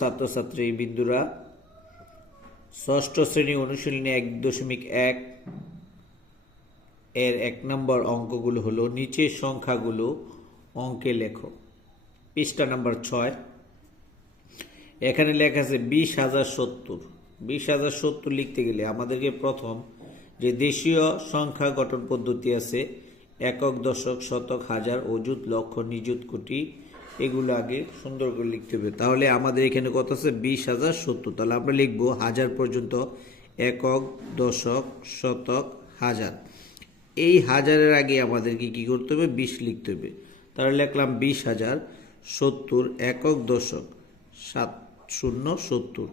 ছাত্রছাত্রী বিন্দুরা ষষ্ঠ শ্রেণী অনুশীলনী 1.1 এর 1 নম্বর অঙ্কগুলো হলো নিচের সংখ্যাগুলো অঙ্কে লেখো। পৃষ্ঠা নাম্বার 6। এখানে লেখা আছে 20,070। 20,070 লিখতে গেলে আমাদেরকে প্রথম যে দেশীয় সংখ্যা গঠন পদ্ধতি আছে একক, দশক, শতক, হাজার, অযুত, লক্ষ, নিযুত, কোটি, এগুলো আগে সুন্দর করে লিখতে হবে। তাহলে আমাদের এখানে কত আছে 20,070। তাহলে আমরা লিখবো হাজার পর্যন্ত একক, দশক, শতক, হাজার। এই হাজারের আগে আমাদেরকে কি করতে হবে 20 লিখতে হবে। তাহলে লিখলাম 20,070 একক, দশক 7070।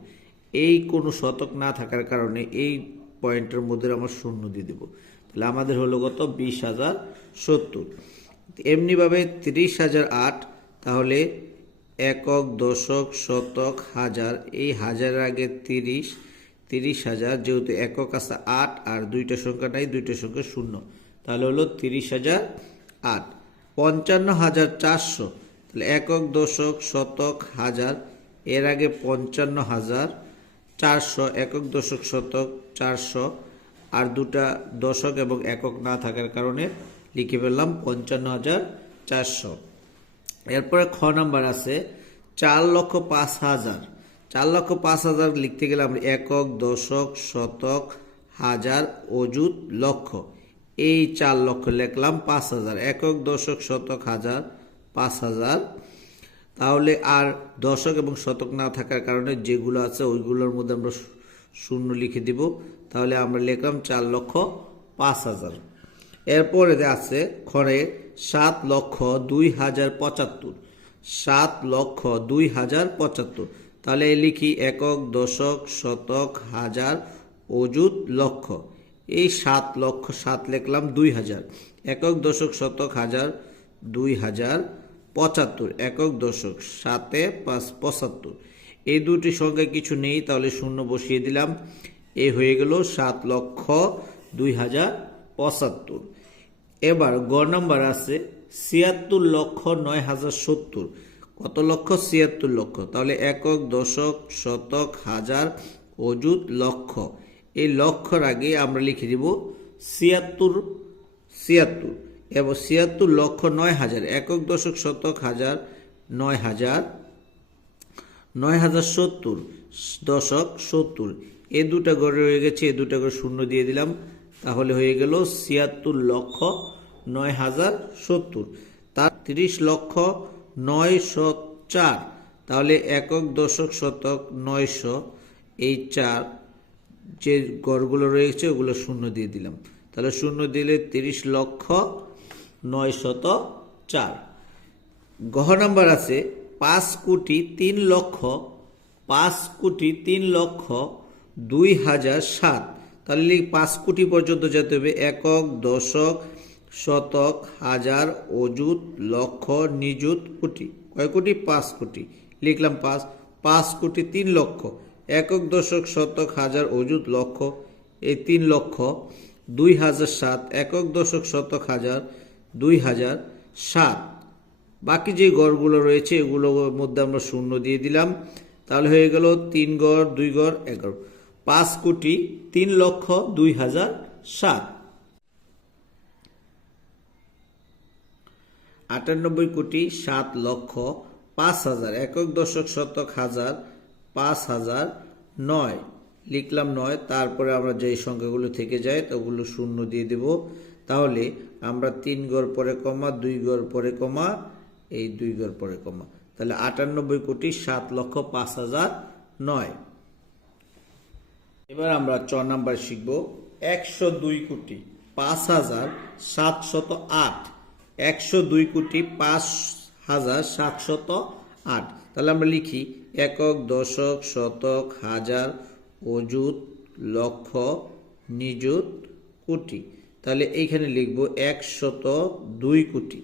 এই কোনো শতক না থাকার কারণে এই পয়েন্টের মধ্যে আমরা শূন্য দিয়ে দেবো। তাহলে আমাদের হলো কত 20,070। এমনিভাবে 30,008। তাহলে একক, দশক, শতক, হাজার, এই হাজারের আগে 30,000 যেহেতু একক আছে 8 আর দুইটা সংখ্যা নাই, দুইটা সংখ্যা শূন্য, তাহলে হলো 30,008। 55,400। তাহলে একক, দশক, শতক, হাজার, এর আগে 55,400 একক, দশক, শতক 400 আর দুটা দশক এবং একক না থাকার কারণে লিখে ফেললাম 55,400। এরপরে খ নাম্বার আছে 4,05,000। 4,05,000 লিখতে গেলে আমরা একক, দশক, শতক, হাজার, অযুত, লক্ষ, এই 4 লক্ষ লিখলাম 5,000। একক, দশক, শতক, হাজার, 5,000। তাহলে আর দশক এবং শতক না থাকার কারণে যেগুলো আছে ওইগুলোর মধ্যে আমরা শূন্য লিখে দিব। তাহলে আমরা লিখলাম 4,05,000। এরপরে আছে খরে 7,02,075। 7,02,075। তাহলে লিখি একক, দশক, শতক, হাজার, অযুত, লক্ষ, এই 7 লক্ষ 7 লিখলাম 2,000। একক, দশক, শতক, হাজার, 2,075 একক, দশক 7 5 75। এই দুটি সংখ্যা কিছু নেই, তাহলে শূন্য বসিয়ে দিলাম। এই হয়ে গেল 7,02,075। এবার গ নাম্বার আছে 76,09,070। কত লক্ষ 76 লক্ষ। তাহলে একক, দশক, শতক, হাজার, অযুত, লক্ষ, এই লক্ষর আগে আমরা লিখে দিব 76 এবং 76,09,000 একক, দশক, শতক, হাজার, 9,000, 9,070 দশক 70। এই দুটা গড়ে রয়ে গেছে, এই দুটা করে শূন্য দিয়ে দিলাম। তাহলে হয়ে গেল 76,09,070। তার 30,09,004। তাহলে একক, দশক, শতক 900, এই 4 যে গড়গুলো রয়েছে ওগুলো শূন্য দিয়ে দিলাম। তাহলে শূন্য দিলে 30,09,004। গহ নাম্বার আছে 5,03,02,007। তাহলে 5 কোটি পর্যন্ত যেতে হবে। একক, দশক, শতক, হাজার, অযুত, লক্ষ, নিযুত, কোটি। কয় কোটি 5 কোটি লিখলাম 5। 5 কোটি 3 লক্ষ একক, দশক, শতক, হাজার, অযুত, লক্ষ, এই 3 লক্ষ 2,007 একক, দশক, শতক, হাজার, 2,007। বাকি যে গড়গুলো রয়েছে এগুলোর মধ্যে আমরা শূন্য দিয়ে দিলাম। তাহলে হয়ে গেল 3 গড় 2 গড় 11। 5,03,02,007। 98,07,05,000 একক, দশক, শতক, হাজার, 5,009 লিখলাম 9। তারপরে আমরা যেই সংখ্যাগুলো থেকে যায় ওগুলো শূন্য দিয়ে দেব। তাহলে আমরা 3 গড় পরে কমা, 2 গড় পরে কমা, এই 2 গড় পরে কমা, তাহলে 98,07,05,009। এবার আমরা 4 নাম্বার শিখব 102,05,708। 102,05,708। তাহলে আমরা লিখি একক, দশক, শতক, হাজার, অযুত, লক্ষ, নিযুত, কোটি। তাহলে এইখানে লিখব 102 কোটি।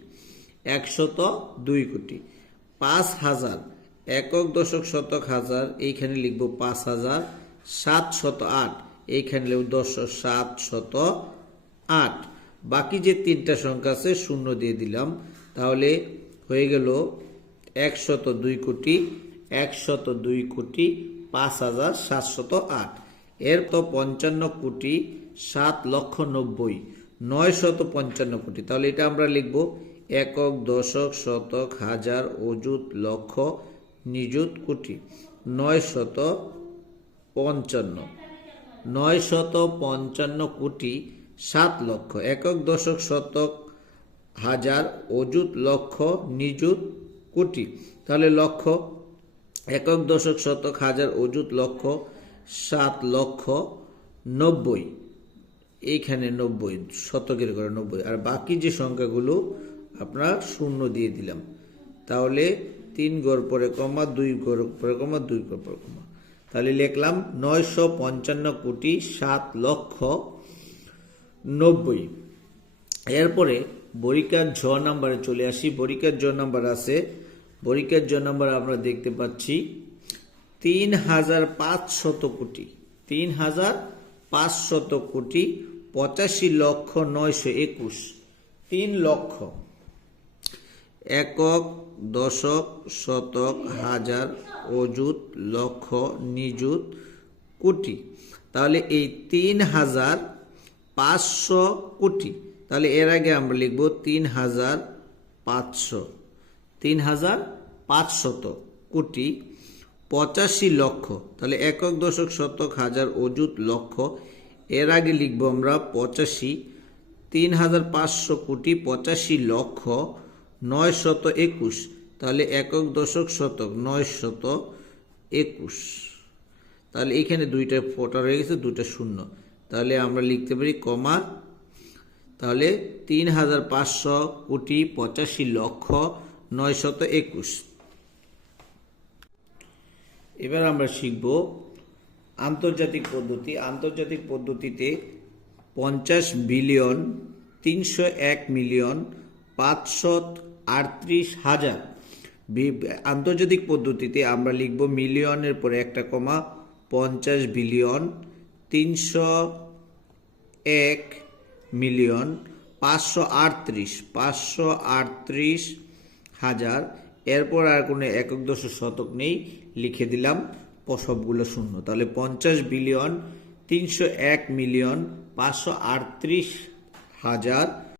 102 কোটি। 5,000 একক, দশক, শতক, হাজার, এইখানে লিখব 5,000। 708 এইখানে লিখব 708। বাকি যে 3টা সংখ্যা আছে শূন্য দিয়ে দিলাম। তাহলে হয়ে গেল 102 কোটি 102,05,708। এর তো 55,07,90,000 955 কোটি। তাহলে এটা আমরা লিখব একক, দশক, শতক, হাজার, অযুত, লক্ষ, নিযুত, কোটি। 955 কোটি 7 লক্ষ। একক, দশক, শতক, হাজার, অযুত, লক্ষ, নিযুত, কোটি। তাহলে লক্ষ, একক, দশক, শতক, হাজার, অযুত, লক্ষ, 7,90,000। এইখানে 90 শতকের করে 90, আর বাকি যে সংখ্যাগুলো আপনারা শূন্য দিয়ে দিলাম। তাহলে 3 ঘর পরে কমা, 2 ঘর পরে কমা, 2 ঘর পরে কমা। তাহলে লিখলাম 955,07,90,000। এরপরে পরীক্ষার ঝ নাম্বারে চলে আসি। পরীক্ষার ঝ নাম্বার আছে, পরীক্ষার ঝ নাম্বার আমরা দেখতে পাচ্ছি 3,500 কোটি, 3,500 কোটি 85,921। 3 লক্ষ, একক, দশক, শতক, হাজার, অযুত, লক্ষ, নিযুত, কোটি। তাহলে এই 3,500 কোটি, তাহলে এর আগে আমরা লিখব 3,500, 3,500 কোটি 85 লক্ষ। তাহলে একক, দশক, শতক, হাজার, অযুত, লক্ষ, এর আগে লিখব আমরা 85। 3,500 কোটি 85 লক্ষ 921। তাহলে একক, দশক, শতক 921। তাহলে এখানে দুইটা ফোটা রয়ে গেছে, দুইটা শূন্য। তাহলে আমরা লিখতে পারি কমা। তাহলে 3,500 কোটি 85 লক্ষ 921। এবার আমরা শিখব আন্তর্জাতিক পদ্ধতি। আন্তর্জাতিক পদ্ধতিতে 50,301,538,000। আন্তর্জাতিক পদ্ধতিতে আমরা লিখব মিলিয়নের পরে একটা কমা, 50,001,538,538,000। এরপর আর কোনো একক, দশক, শতক নেই, লিখে দিলাম সবগুলো শূন্য। তাহলে 50,301,538,000